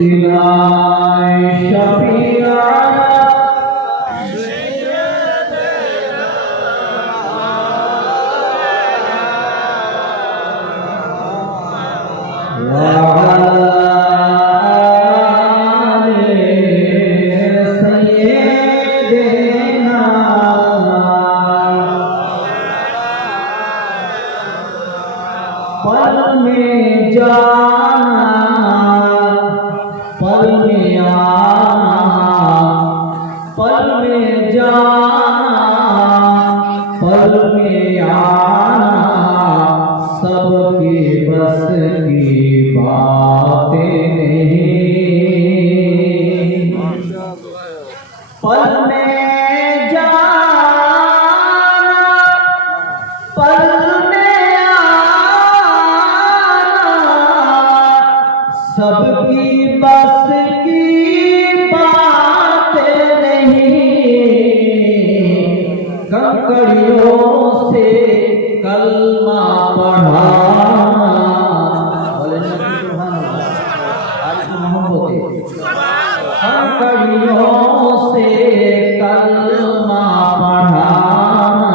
पल में जाना पल में आना, पल में जाना पल में आना, सबके बस की बातें नहीं। पल में जाना पल सबकी बस की बातें नहीं। कंकड़ियों से कलमा पढ़ाना, कंकड़ियों से कलमा पढ़ाना,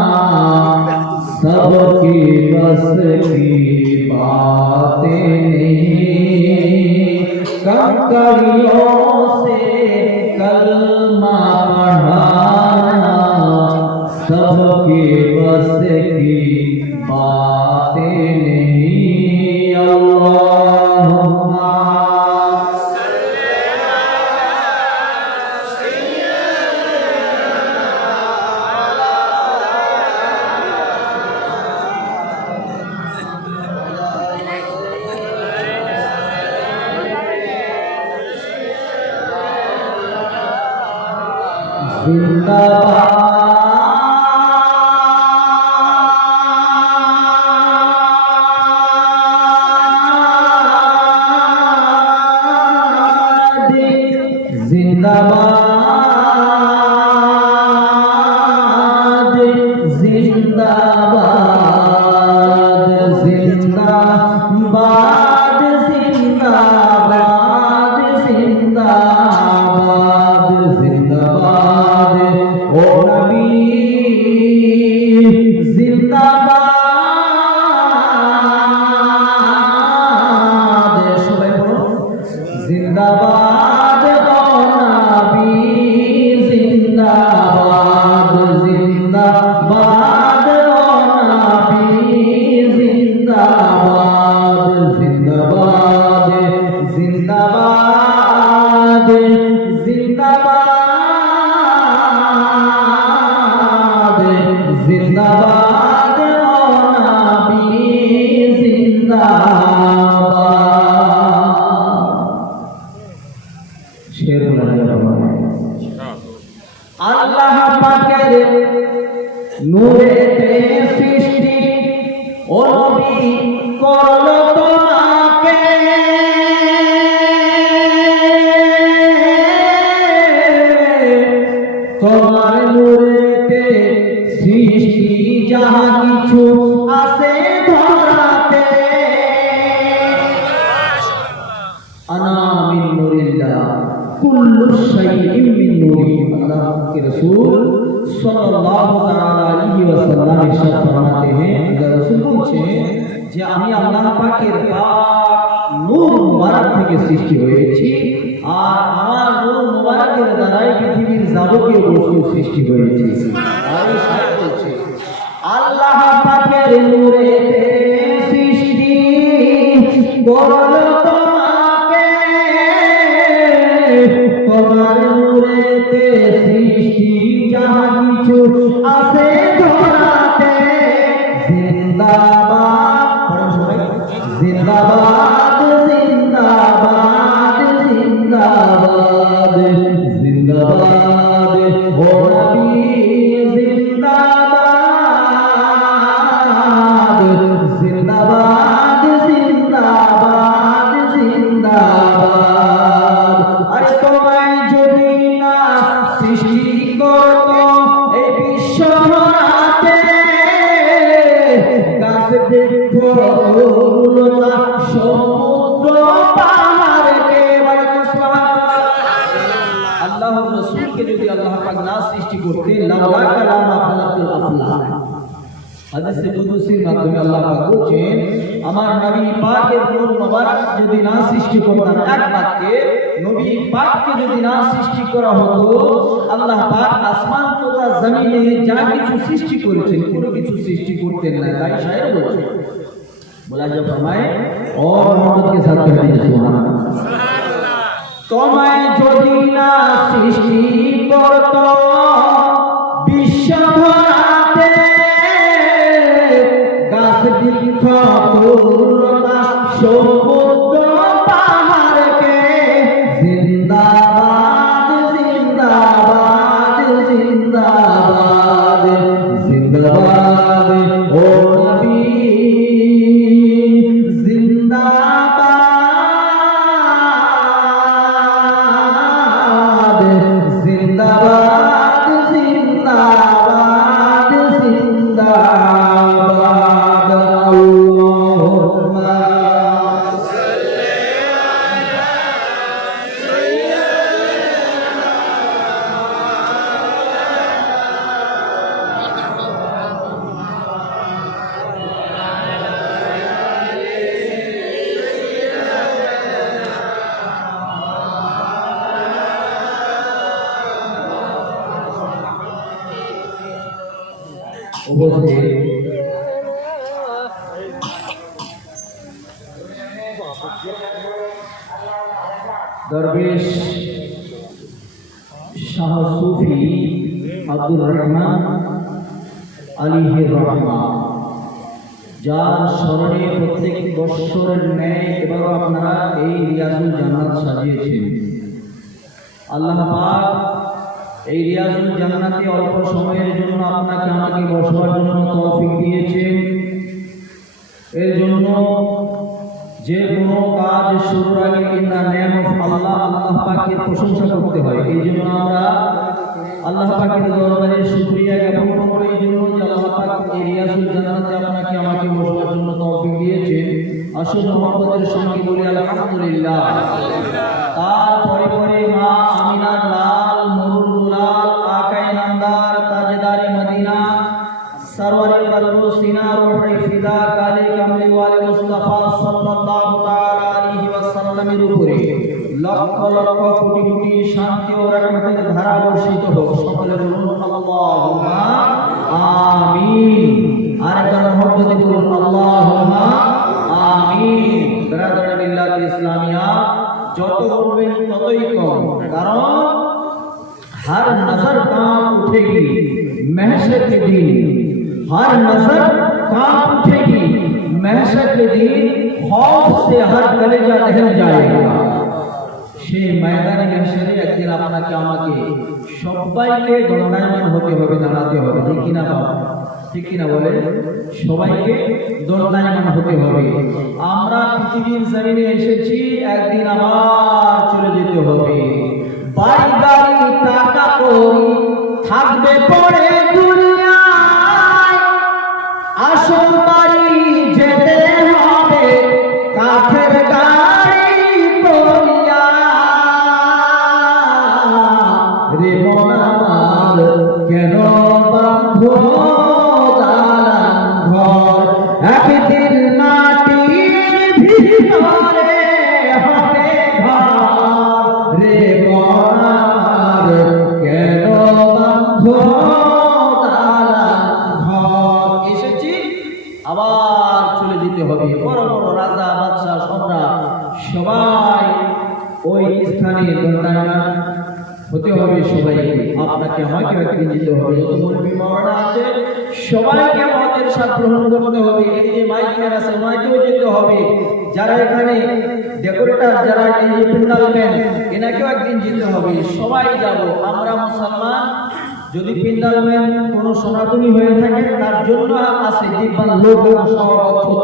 सबकी बस की बातें नहीं। कंकड़ियों से कलमा पढ़ाना, सबके बस की बातें नहीं। अल्लाहुम्मा जिंदाबाद जिंदाबाद जिंदाबाद जिंदाबाद जिंदाबाद जिंदाबाद जिंदाबाद ओ नबी जिंदाबाद। सबाई बोलो जिंदाबाद ओ नबी जिंदाबाद जिंदाबाद ओ नबी जिंदाबाद जिंदाबाद जिंदाबाद जिंदाबाद जिंदाबाद ओ नबी जिंदाबाद। शेर আল্লাহ পাকের নূরেতে সৃষ্টি ও নবী করলো তোমাকে, তোমার নূরেতে সৃষ্টি যাহা কিছু আছে ধরাতে। আনা মিন নূরিল্লাহ কুল্লু শাইইন মিন নূরি। अल्लाह के रसूल सल्लल्लाहु अलैहि वसल्लम इरशाद फरमाते हैं, अल्लाह रसूल पूछे যে আমি আল্লাহ পাকের পাক নূর মুবারক থেকে সৃষ্টি হয়েছি, আর আমার নূর মুবারকের দ্বারাই পৃথিবীর যাবতীয় বস্তু সৃষ্টি হয়েছে। আর সাহেব বলছে আল্লাহ পাকের নূরেতে সৃষ্টি করলো তোমাকে, তোমার নূরেতে সৃষ্টি যাহা কিছু আছে ধরাতে। জিন্দাবাদ জিন্দাবাদ জিন্দাবাদ জিন্দাবাদ জিন্দাবাদ ও নবী জিন্দাবাদ জিন্দাবাদ জিন্দাবাদ জিন্দাবাদ। আরে তোমায় যদি না সৃষ্টি করতো এই বিশ্ব ভরাতে, নবীকে যদি আল্লাহ পাক না সৃষ্টি করতেন লাউলাকা লামা খালাকুল আফলাক। হাদিসে কুদসির মাধ্যমে আল্লাহ পাক বলেন আমার নবী পাকের নূর মোবারক যদি না সৃষ্টি করতেন, এক বাক্যে নবী পাককে যদি না সৃষ্টি করা হতো, আল্লাহ পাক আসমান তথা জমিনে যা কিছু সৃষ্টি করেছেন কোনো কিছু সৃষ্টি করতেন না। তাই শায়ের বলেছে বলা যায় ফরমায় ও মুহাম্মদ কে সাথ করে দিন সুবহানাল্লাহ। তোমায় যদি না সৃষ্টি করত বিশ্ব ভরাতে গাছ বৃক্ষ তরুলতা সমুদ্র পাহাড়কে জিন্দাবাদ জিন্দাবাদ জিন্দাবাদ জিন্দাবাদ ও নবী জিন্দাবাদ জিন্দাবাদ জিন্দাবাদ জিন্দাবাদ আল্লাহুম্মা সাল্লি আলা উপস্থিত দরবেশ শাহ সুফি আব্দুর রহমান আলিহির রহমান, যার স্মরণে প্রত্যেক বৎসরের ন্যায় এবারও আপনারা এই রিয়াজুল জান্নাত সাজিয়েছেন। আল্লাহ পাক এই রিয়াজুল জান্নাতে অল্প সময়ের জন্য আপনাকে আমাকে বসবার জন্য তৌফিক দিয়েছেন। এর জন্য যে কোনো কাজ শুরুর আগে ইন দ্য নেম অফ আল্লাহ, আল্লাহ পাকের প্রশংসা করতে হয়। এই জন্য আমরা আল্লাহ পাকের দরবারে শুকরিয়া জ্ঞাপন করি এই জন্য যে আল্লাহ পাক এই রিয়াজুল জান্নাতে আপনাকে আমাকে বসবার জন্য তৌফিক দিয়েছেন। আসুন মুহাম্মদের সঙ্গে বলি আলহামদুলিল্লাহ। তারপরে পরে মা আমিনার লাল নুরুল দুলাল আকায়ে নামদার তাজদারে মদিনা সরওয়ারে কলবু সিনা রূহে ফিদা কালে কামলি ওয়ালে মুস্তাফা সাল্লাল্লাহু তাআলা আলাইহি ওয়াসাল্লামের উপরে লক্ষ লক্ষ কোটি কোটি শান্তি ও রহমতের ধারা বর্ষিত হোক। সকলে বলুন আল্লাহুম্মা আমিন। আরেকবার মহব্বতে বলুন আল্লাহুম্মা আমিন। বিরাদরান বিল্লাহ ইসলামিয়া যত বলবেন ততই কম, কারণ हर नजर कांप उठेगी महशर के दिन, हर नजर कांप उठेगी महशर के दिन, खौफ से हर कलेजा दहल जाएगा। সেই ময়দানে mahshare একদিন আপনাকে আমাকে সবাইকে দণ্ডায়মান হতে হবে, দাঁড়াতে হবে, ঠিক কিনা বাবা? ঠিক কিনা বলে? সবাইকে দণ্ডায়মান হতে হবে। আমরা পৃথিবীর জমিনে এসেছি, একদিন আবার চলে যেতে হবে। বাড়ি গাড়ি টাকা করি থাকবে পড়ে দুনিয়ায়, আসল বাড়ি যেতে হবে কাঠের গাড়ি করিয়া। রে মন আমার কেন বাঁধো দালান ঘর, একদিন মাটির ভিতরে হবে ঘর। রে মন আমার কেন বাঁধো দালান ঘর। এসেছি আবার চলে যেতে হবে। বড় বড় রাজা বাদশাহ সম্রাট সবাই ওই স্থানে দণ্ডায়মান হতে হবে। সবাইকে আপনাকে আমাকে একদিন যেতে হবে। যত মুরব্বি মাওলানা আছে সবাইকে আমাদের সাথে গ্রহণ করতে হবে। এই যে মাইকের আছে ওনাকেও যেতে হবে। যারা এখানে ডেকোরেটর, যারা এই যে প্যান্ডেল ম্যান, এনাকেও একদিন যেতে হবে। সবাই যাব। আমরা মুসলমান, যদি প্যান্ডেল ম্যান কোনো সনাতনী হয়ে থাকে তার জন্য আছে দিব্যান লোক সহবত,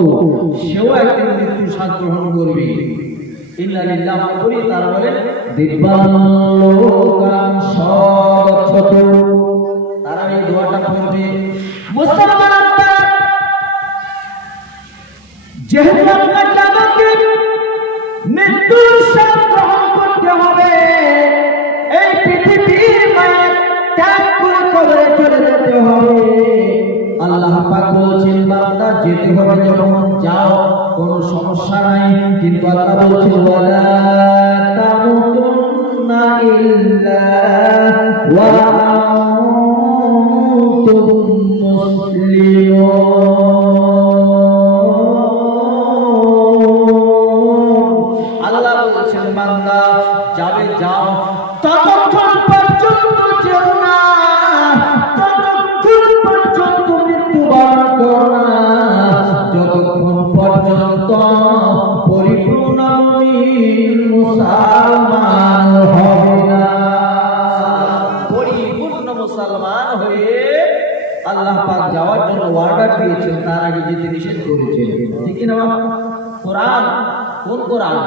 সেও একদিন মৃত্যুর স্বাদ গ্রহণ করবে। ইন্না লিল্লাহি বলি, তার বলেন দিব্যান লোকান সহবত। তারা এই দোয়াটা পড়বে। মুসলমান যেহেতু আপনাকে আমাকে মৃত্যুর স্বাদ গ্রহণ করতে হবে, এই পৃথিবীর পাক বলছেন বান্দা যেতে হবে যখন যাও, কোনো সমস্যা নাই, কিন্তু আল্লাহ বলছেন ওয়ালা তামুতুন্না ইল্লা ওয়া আনতুম মুসলিমুন। আল্লাহ বলছেন বান্দা যাবে যাও, ততক্ষণ পর্যন্ত যেও না, ততক্ষণ পর্যন্ত মৃত্যুবরণ করো না, যতক্ষণ পর্যন্ত পরিপূর্ণ মুমিন মুসলমান হবে না। পরিপূর্ণ মুসলমান হয়ে আল্লাহ পাক যাওয়ার জন্য অর্ডার দিয়েছেন, তার আগে যেতে নিষেধ করেছেন। ঠিক না? কোরআন, কোন কোরআন?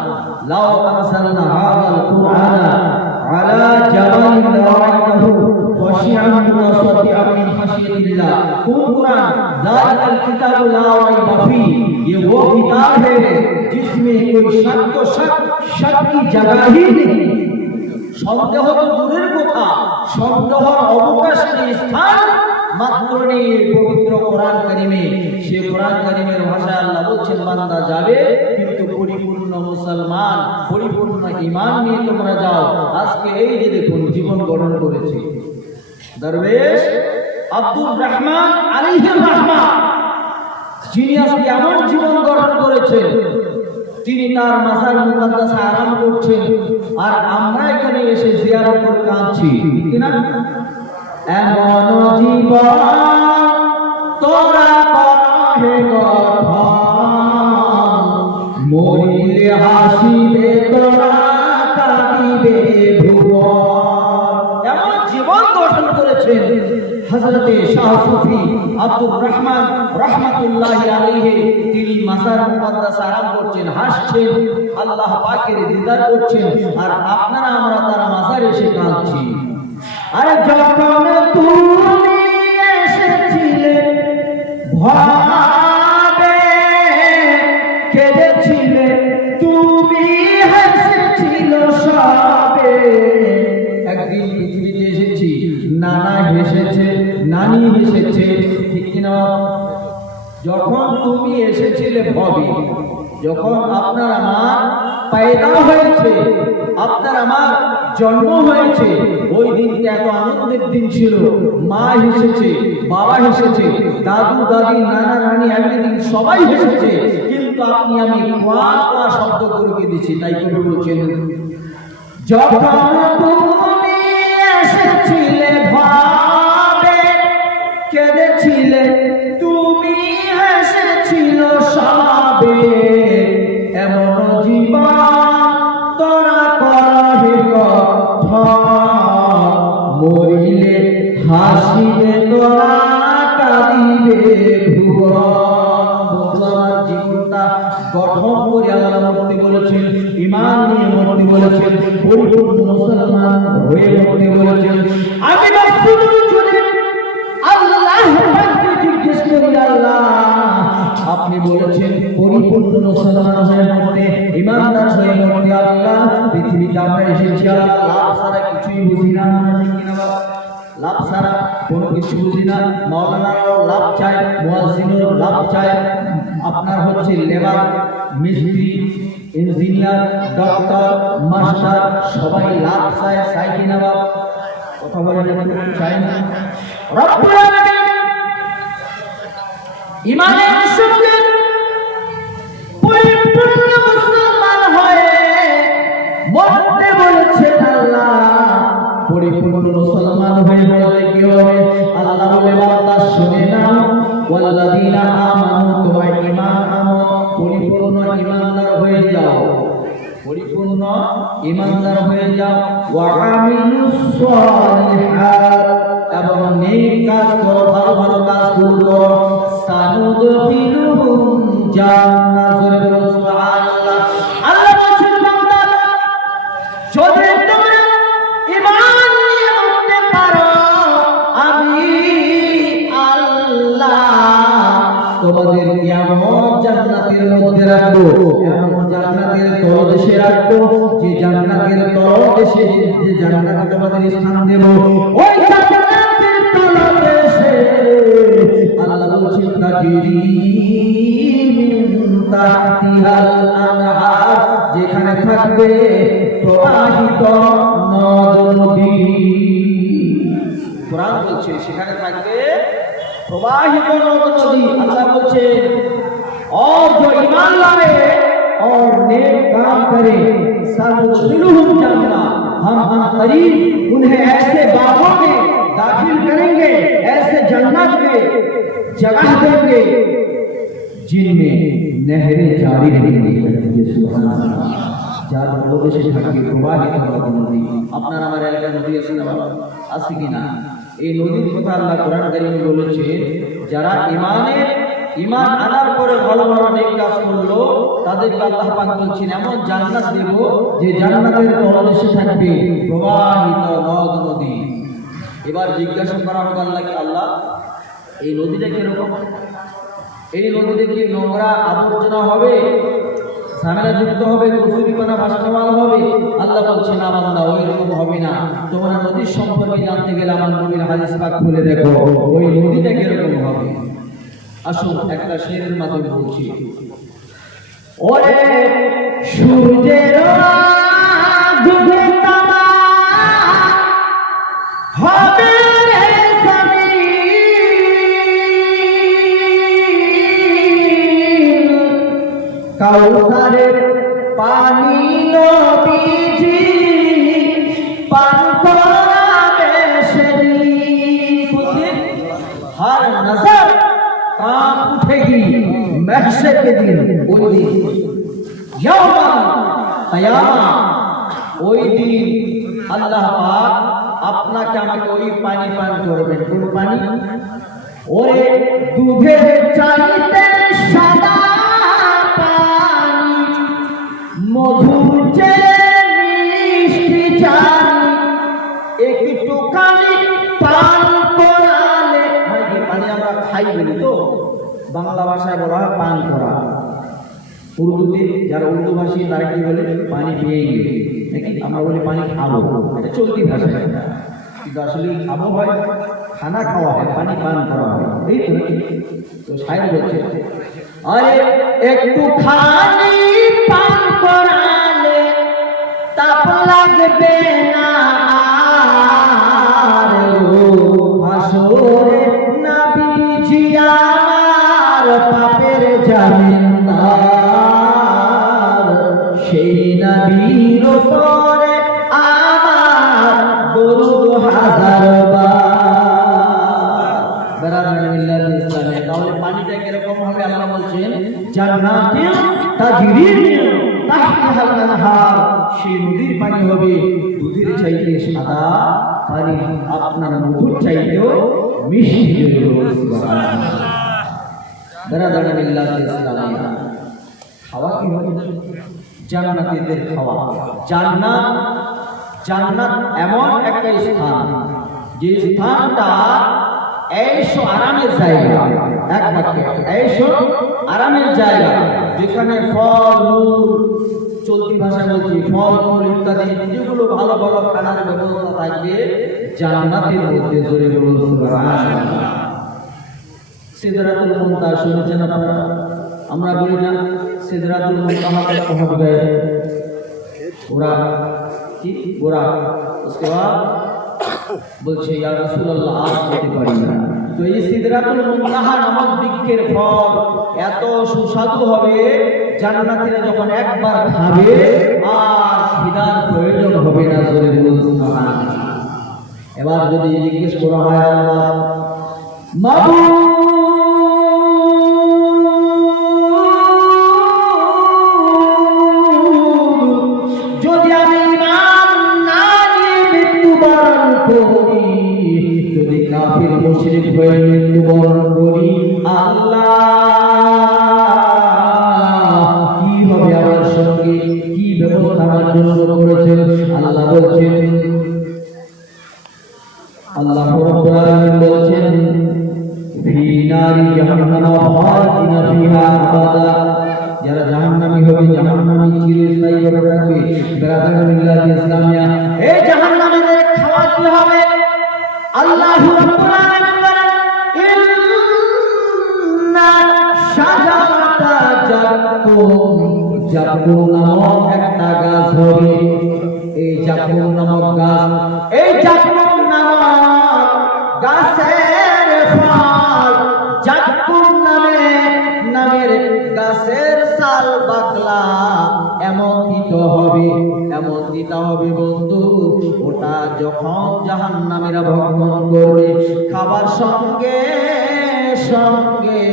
লাউ আনসালনা হাযাল কুরআনা আলা জাবালিন লারাআইতাহু খাশিআন মুতাসাদ্দিআন মিন খাশিয়াতিল্লাহ। কোন কোরআন? যালিকাল কিতাবু লা রাইবা ফি, ये वो किताब है जिसमें कोई शक की जगह ही नहीं। সন্দেহ তো দূরের কথা, সন্দেহর অবকাশ নেই, স্থান মাত্র নেই পবিত্র কোরআন কারিমে। সে কোরআন কারিমের ভাষায় আল্লাহ বলছেন বান্দা যাবে, কিন্তু পরিপূর্ণ মুসলমান, পরিপূর্ণ ঈমান নিয়ে তোমরা যাও। আজকে এই যে দেখুন জীবন গঠন করেছে দরবেশ আব্দুর রহমান আলাইহির রাহমাত, যিনি আজকে এমন জীবন গঠন করেছেন, তিনি তার মাজার মুকাদ্দাসে আরাম করছেন, আর আমরা এখানে এসে জিয়ারত করে কাঁদছি। ঠিক না? এমন জীবন তোরা করহে গঠন, মরিলে হাসিবে তোরা, কাঁদিবে ভুবন। এমন জীবন গঠন করেছেন হযরতে শাহ সুফি আব্দুর রহমান রাহমাতুল্লাহি আলাইহি। তিনি মাজার মুকাদ্দাসে আরাম করছেন, হাসছেন, আল্লাহ পাকের দিদার করছেন, আর আপনারা আমরা তারা মাজারে এসে কাঁদছি। আরে যখন তুমি এসেছিলে ভাবে কেঁদেছিলে, তুমি হেসেছিল সবে। একদিন পৃথিবীতে এসেছি, নানা হেসেছে, নানি হেসেছে। ঠিক কিনা? যখন তুমি এসেছিলে ভবে, যখন আপনার আমার পয়দা হয়েছে, আপনার আমার জন্ম হয়েছে, ওই দিনটা এত আনন্দের দিন ছিল। মা হেসেছে, বাবা হেসেছে, দাদু দাদি নানা নানি এভরিথিং সবাই হেসেছে, কিন্তু আপনি আমি কোয়া কোয়া শব্দ করে কেঁদেছি। তাই কবি বলছেন যখন তুমি এসেছিলে ভাবে কেঁদেছিলে, তুমি হেসেছিল সবে। এমন জীবন তোরা করহে গঠন, মরিলে হাসিবে তোরা, কাঁদিবে ভুবন। আমার জীবনটা গঠন করে আল্লাহ মরতে বলেছেন, ঈমান নিয়ে মরতে বলেছেন, পরিপূর্ণ মুসলমান হয়ে মরতে বলেছেন। আমি মাসুদুল জলিল আল্লাহ পাককে জিজ্ঞেস করি, আল্লাহ আপনি বলেছেন পরিপূর্ণ মুসলমান হয়ে মরতে, ঈমানদার হয়ে মরতে। আল্লাহ পৃথিবীতে আমরা এসেছি, আল্লাহ লাভ ছাড়া কিছুই বুঝি না। কিনা বাবা? লাভ ছাড়া কোনো কিছু বুঝি না। মাওলানারাও লাভ চায়, মুয়াজ্জিনও লাভ চায়, আপনার হচ্ছে লেবার, মিস্ত্রি, ইঞ্জিনিয়ার, ডক্টর, মাস্টার সবাই লাভ চায়। চাই কিনা বাবা? কথা বলেন, চাই না? রব্বুল আলামিন ঈমানের সঙ্গে পরিপূর্ণ মুসলমান হয়ে মরতে বলেছেন। আল্লাহ পরিপূর্ণ মুসলমান হয়ে মরলে কি হবে? আল্লাহ বলে বান্দা শুনে নাও, ওয়াল্লাযীনা আমানু, তোমার ঈমান আনো, পরিপূর্ণ ঈমানদার হয়ে যাও, পরিপূর্ণ ঈমানদার হয়ে যাও। ওয়া আমিলুস সালিহাত, এবং নেক কাজ করো, ভালো ভালো কাজ করো। সানুদখিলুহুম জান্নাত, সুবহানাল্লাহ। আল্লাহ বলেন বান্দা যদি তোমরা ঈমান নিয়ে মরতে পারো, আমি আল্লাহ তোমাদের কিয়ামত জান্নাতের মধ্যে রাখবো, এমন জান্নাতের তলদেশে রাখবো, যে জান্নাতের তলদেশে, যে জান্নাতে তোমাদের স্থান দেব, ওই জান্নাতের তলদেশে আল্লাহ বলছেন তাজরি মিন তাহতিহাল আনহার, যেখানে থাকবে প্রবাহিত নদ নদী। কোরআন বলছে সেখানে থাকবে প্রবাহিত নদ নদী। আল্লাহ বলছে और जो ईमान लाए और नेक काम करे सनुदखिलुहुम जन्नह, हम करीब उन्हें ऐसे बागों में दाखिल करेंगे, ऐसे जन्नत में जगह देंगे जिनमें नहरें जारी रहेंगी। सुभान अल्लाह। যার প্রদেশে থাকবে প্রবাহিত নদী। আপনার আমার এলাকার নদী আছে কিনা? এই নদীর কথা আল্লাহ কোরআন কারীমে বলেছে, যারা ঈমান আনার পরে ভালো ভালো নেক কাজ করলো তাদেরকে আল্লাহ পাক বলছেন এমন জান্নাত দেব যে জান্নাতের তলদেশে থাকবে প্রবাহিত নদ নদী। এবার জিজ্ঞাসা করা হবে আল্লাহকে, আল্লাহ এই নদীটা কিরকম? এই নদীতে কি নোংরা আবর্জনা হবে, ঝামেলা যুক্ত হবে, কুসুরিপানা ভাসমান হবে? আল্লাহ বলছেন না বান্দা, ওই রকম হবে না। তোমরা নদীর সম্পর্কে জানতে গেলে আমার নবীর হাদিস পাক খুলে দেখো, ওই নদীটা কিরকম হবে। আসুন একটা শেরের মাধ্যমে বলছি, ওরে সূর্যের আগুনে তামা হবে রে জমিন, কাউসারের পানি নবীজি পান করাবে সেদিন, हर नजर कांप उठेगी महशर के दिन, ওই দিন ইয়াউমুল কিয়ামা, ওই দিন আল্লাহ পাক আপনাকে আমাকে ওই পানি পান করবেন। কোন পানি? ওরে দুধের চাইতে সাদা পানি, মধুর চেয়ে মিষ্টি জানি, একটু খালি পান করালে, মানে পানি আমরা খাই বলি তো, বাংলা ভাষায় বলা হয় পান করা। উর্দুতে যারা উর্দু ভাষী তারা কি বলে? পানি পেয়ে গেলে, নাকি আমরা বলি পানি খাবো, এটা চলতি ভাষায়। কিন্তু আসলে খাবো হয়, খানা খাওয়া হয়, পানি পান করা হয়, এই তো নাকি? তো শায়ের বলছে, আরে একটু খালি পান করালে তাপ লাগবে না আর, হাসরে নবীজি আমার পাপের জামিনদার, সেই নবীর উপরে আমার দরুদ হাজার বার। বিরাদরানিল্লাহ ইসলামে, তাহলে পানিটা কিরকম হবে? আল্লাহ বলছেন জান্নাতিন তাজরি মিন তাহতিহাল আনহার, সেই নদীর পানি হবে দুধের চাইতে সাদা পানি, আপনার মধুর চাইতেও মিষ্টি হবে। সুবহানাল্লাহ। বিরাদরানিল্লাহ ইসলামে, খাওয়া কি হবে? জান্নাতীদের খাওয়া। জান্নাত এমন একটা স্থান, যে স্থানটা ऐशो आरामेर জায়গা, এক বাক্যে ऐशो आरामेर জায়গা, যেখানে ফল মূল, চলতি ভাষায় বলছি ফল মূল ইত্যাদি যেগুলো ভালো ভালো খানার ব্যবস্থা থাকবে জান্নাতের মধ্যে। জোরে বলুন সুবহানাল্লাহ। সিদরাতুল মুনতাহা শুনেছেন আপনারা? আমরা বলি না সিদরাতুল মুনতাহা কখন গए ওরা কি ওরা उसके बाद বলছে ইয়া রাসূলুল্লাহ আজ যেতে পারি না। তো এই সিদরাতুল মুনতাহা নামক বৃক্ষের ফল এত সুস্বাদু হবে, জান্নাতীরা যখন একবার খাবে আর খিদার প্রয়োজন হবে না। জোরে বলুন সুবহানাল্লাহ। এবার যদি জিজ্ঞেস করা হয় আল্লাহ মাবুদ, যদি আমি ঈমান না নিয়ে মৃত্যুবরণ করি, যদি কাফির মুশরিক হয়ে মৃত্যুবরণ করি, আল্লাহ কি হবে আমার সঙ্গে? কি ব্যবস্থা আমার জন্য করেছেন? আল্লাহ বলছেন, আল্লাহ রাব্বুল আলামিন বলছেন ফি নারি জাহান্নাম খালিদিনা ফিহা আবাদা, যারা জাহান্নামী হবে জাহান্নামী চিরস্থায়ী ভাবে থাকবে। বিরাদরানিল্লাহ ইসলামিয়া, এই জাহান্নামীদের খাওয়া কি হবে? আল্লাহ রাব্বুল আলামিন বলেন ইন্না জাকুম নামক একটা গাছ হবে। এই জাকুম নামক গাছ, এই জাকুম নামক গাছের ফল, জাকুম নামের গাছের সাল বাকলা এমন দিতে হবে, এমন দিতে হবে বন্ধু, ওটা যখন জাহান্নামীরা ভক্ষণ করবে খাবার সঙ্গে সঙ্গে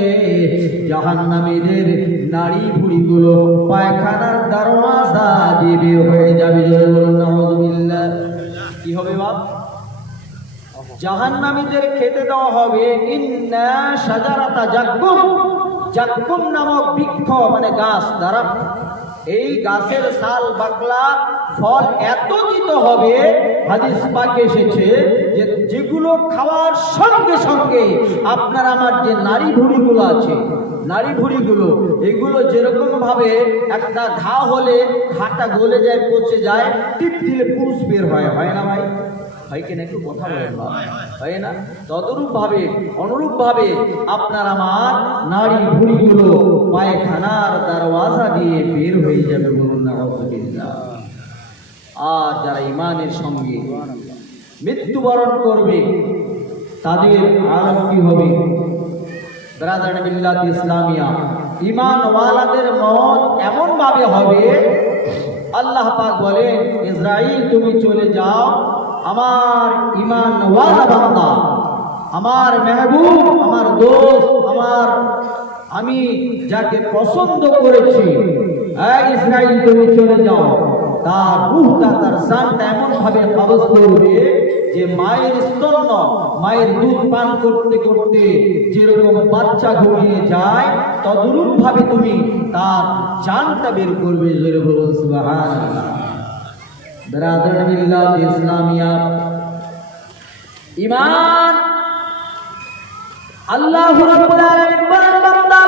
জাহান্নামীদের নাড়ি ভুঁড়িগুলো পায়খানার দরওয়াজা দিয়ে বের হয়ে যাবে। নাউযুবিল্লাহ। কি হবে বাপ? জাহান্নামীদের খেতে দেওয়া হবে ইন্না শাজারাতা জাক্কুম, জাক্কুম নামক বৃক্ষ মানে গাছ দ্বারা। এই গাছের ছাল বাকলা ফল এত দিতে হবে, হাদিস পাকে এসেছে যে যেগুলো খাওয়ার সঙ্গে সঙ্গে আপনার আমার যে নাড়ি ভুঁড়িগুলো আছে, নাড়ি ভুঁড়িগুলো এগুলো যেরকম ভাবে একটা ঘা হলে ঘাটা গলে যায়, পচে যায়, টিপ দিলে পুরুষ বের হয়, হয় না ভাই? হয় কিনা একটু কথা বলেন, হয় না? তদরূপ ভাবে অনুরূপ ভাবে আপনার আমার নাড়ি ভুঁড়িগুলো পায়খানার দরওয়াজা দিয়ে বের হয়ে যাবে, বলুন নাউযুবিল্লাহ। আর যারা ঈমানের সঙ্গে মৃত্যুবরণ করবে তাদের আলাম কি হবে? ব্রাদার মিল্লাত ইসলামিয়া, ঈমানওয়ালাদের মত এমন ভাবে হবে, আল্লাহ পাক বলেন ইসরাইল তুমি চলে যাও, আমার ঈমানওয়ালা বান্দা, আমার মেহবুব, আমার দোস্ত, আমি যাকে পছন্দ করেছি, ইসরাইল তুমি চলে যাও। তার রূহটা, তার জানটা এমন ভাবে কবজ করবে যে মায়ের স্তন্য, মায়ের দুধ পান করতে করতে যেরকম বাচ্চা ঘুমিয়ে যায়, তদরূপ ভাবে তুমি তার জানটা বের করবে। জোরে বলুন সুবহানাল্লাহ। ব্রাদার মিল্লাত ইসলামিয়া, ঈমান আল্লাহু রাব্বুল আলামিন বলেন বান্দা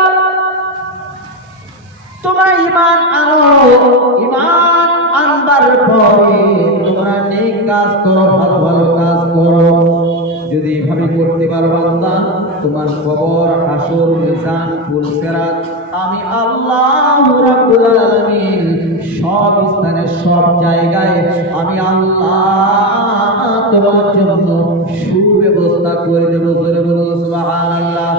তোমরা ঈমান আনো, ঈমান আনবার পরে তোমরা নেক কাজ করো, ভালো ভালো কাজ করো। যদি এভাবে করতে পারো বান্দা, তোমার কবর, হাসর, মিজান, পুলসিরাত আমি আল্লাহ রাব্বুল আলামিন সব স্থানে সব জায়গায় আমি আল্লাহ তোমার জন্য সুব্যবস্থা করে দেব। জোরে বলুন সুবহানাল্লাহ।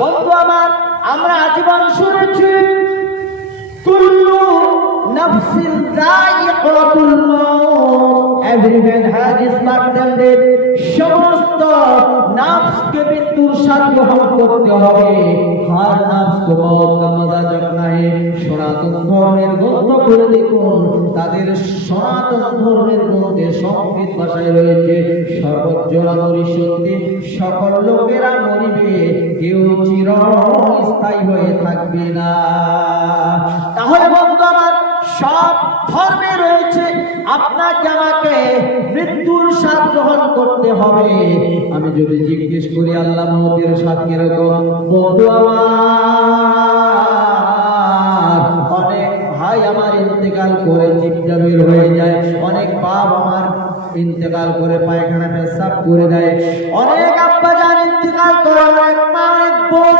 বন্ধু আমার, আমরা আজীবন শুনেছি কুল্লু নাফসিন যায়িকাতুল মাউত, এভরিওয়ান হ্যাজ হিজ বার্থডে। সমস্ত নফসকে মৃত্যুর স্বাদ গ্রহণ করতে হবে। হর নফস কো মৌত কা মজা চাখনা হে। সনাতন ধর্মের গ্রন্থ পড়ে দেখুন, তাদের সনাতন ধর্মের মধ্যে সংস্কৃত ভাষায় রয়েছে সর্বজ্ঞ মরি সত্যি, সকল লোকেরা মরিবে, কেউ চিরস্থায়ী হয়ে থাকবে না। তাহলে বন্ধু আমার, সব ধর্মে রয়েছে আপনাকে আমাকে মৃত্যুর স্বাদ গ্রহণ করতে হবে। আমি যদি জিজ্ঞেস করি আল্লাহ মৌতের স্বাদ কিরকম, বন্ধু আমার, অনেক ভাই আমার ইন্তেকাল করে জিভটা বের হয়ে যায়, অনেক বাপ আমার ইন্তেকাল করে পায়খানা পেশাব করে দেয়, অনেক আব্বা জান ইন্তেকাল করে, অনেক মা, অনেক বোন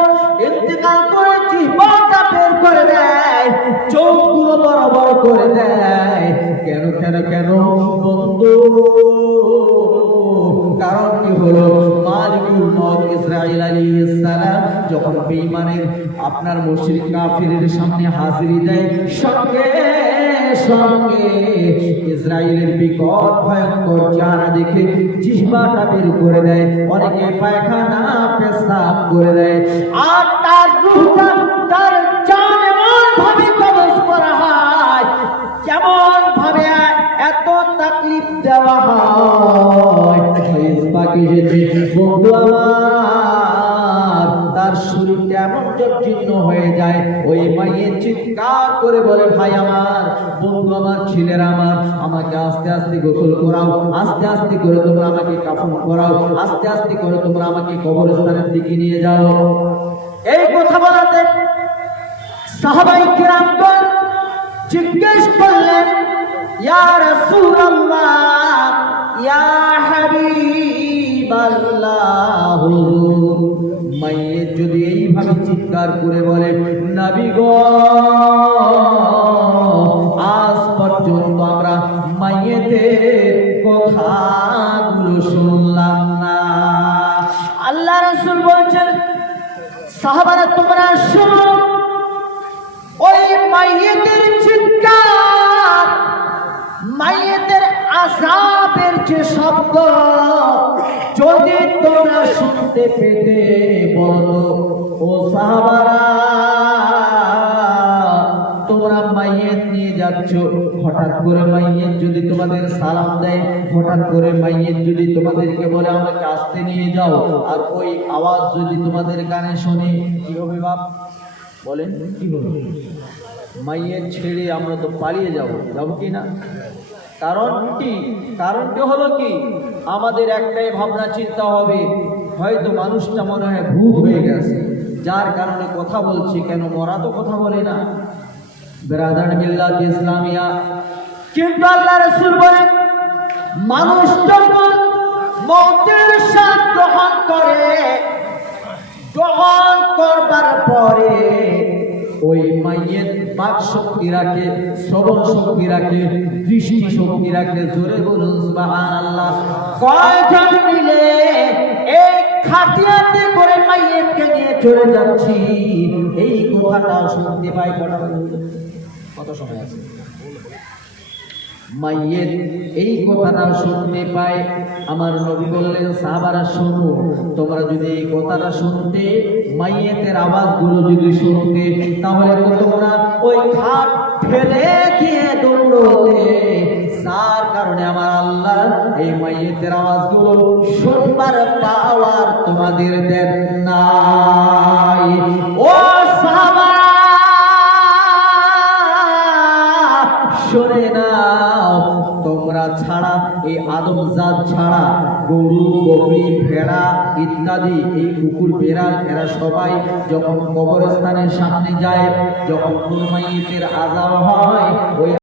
ইন্তেকাল করে জিহ্বাটা বের করে দেয়, চোখগুলো বড় বড় করে দেয়। কেন কেন কেন বন্ধু? কারণ কি হলো? মালিকুল মউত ইসরাঈল আলাইহিস সালাম যখন বেঈমানের আপনার মুশরিক কাফিরের সামনে হাজিরি দেয়, সঙ্গে সঙ্গে ইসরাঈলের বিকট ভয়ঙ্কর চেহারা দেখে জিহ্বাটা বের করে দেয়, অনেকে পায়খানা পেশাব করে দেয়, আর তার রূহটা, তার জান এমন ভাবে কবজ করা হয়, কেমন ভাবে এত তাকলিফ দেওয়া হয়। বন্ধু আমার, তার শরীরটা এমন জর্জীর্ণ হয়ে যায়, ওই মায়ের চিৎকার করে বলে, ভাই আমার, বন্ধু আমার, ছেলেরা আমার, আমাকে আস্তে আস্তে গোসল করাও, আস্তে আস্তে করে তোমরা আমাকে কাফন করাও, আস্তে আস্তে করে তোমরা আমাকে কবরস্থানের দিকে নিয়ে যাও। এই কথা বলাতে সাহাবায়ে কিরামগণ জিজ্ঞেস করলেন, ইয়া রাসূলুল্লাহ, ইয়া হাবিবাল্লাহ, হুজুর, মাইয়ের যদি এইভাবে চিৎকার করে বলে, নবী গো কথাগুলো শুনলাম না। আল্লাহ রাসূল বলছেন, সাহাবারা তোমরা শোনো, ওই মাইয়েতের চিৎকার, মাইয়েতের আযাবের যে শব্দ যদি তোমরা শুনতে পেতে বলো, ও সাহাবারা তোমরা মাইয়েত নিয়ে যাচ্ছ, হঠাৎ করে মাইয়েত যদি তোমাদের সালাম দেয়, হঠাৎ করে মাইয়েত যদি তোমাদেরকে বলে আমাকে আসতে নিয়ে যাও, আর ওই আওয়াজ যদি তোমাদের কানে শোনে, কি হবে বাপ বলেন? কি হবে? মাইয়েত ছেড়ে আমরা তো পালিয়ে যাব কি না? কারণটি হলো কি, আমাদের একটাই ভাবনা চিন্তা হবে, হয়তো মানুষটা মনে হয় ভূত হয়ে গেছে, যার কারণে কথা বলছি, কেন মরা তো কথা বলে না। বিরাদার মিল্লাত ইসলামিয়া, কিন্তু আল্লাহ রাসূল বলেন, মানুষ যখন মওতের স্বাদ গ্রহণ করে, গ্রহণ করবার পরে ওই মাইয়েত বাক শক্তি রাখে, শ্রবণ শক্তি রাখে, দৃষ্টি শক্তি রাখে। জোরে বলুন সুবহানাল্লাহ। কয়জন মিলে এই খাটিয়াতে করে মাইয়েতকে নিয়ে চলে যাচ্ছি, এই কথাটা শুনতে পাই কত সময় আছে? মাইয়েত এই কথাটা শুনতে পায়। আমার নবী বললেন, সাহাবারা শোনো, তোমরা যদি এই কথাটা শুনতে, মাইয়েতের আওয়াজগুলো যদি শুনতে, তাহলে তো তোমরা ওই খাট ফেলে দিয়ে দৌড়তে। যার কারণে আমার আল্লাহ এই মাইয়েতের আওয়াজগুলো শুনবার পাওয়ার তোমাদের দেন নাই। ও সাহাবা শুনে নাও, তোমরা ছাড়া, এই আদম জাত ছাড়া গরু, বকরি, ভেড়া ইত্যাদি, এই কুকুর, বেড়াল, এরা সবাই যখন কবরস্থানের সামনে যায়, যখন কোন মাইয়েতের আযাব হয়, ওই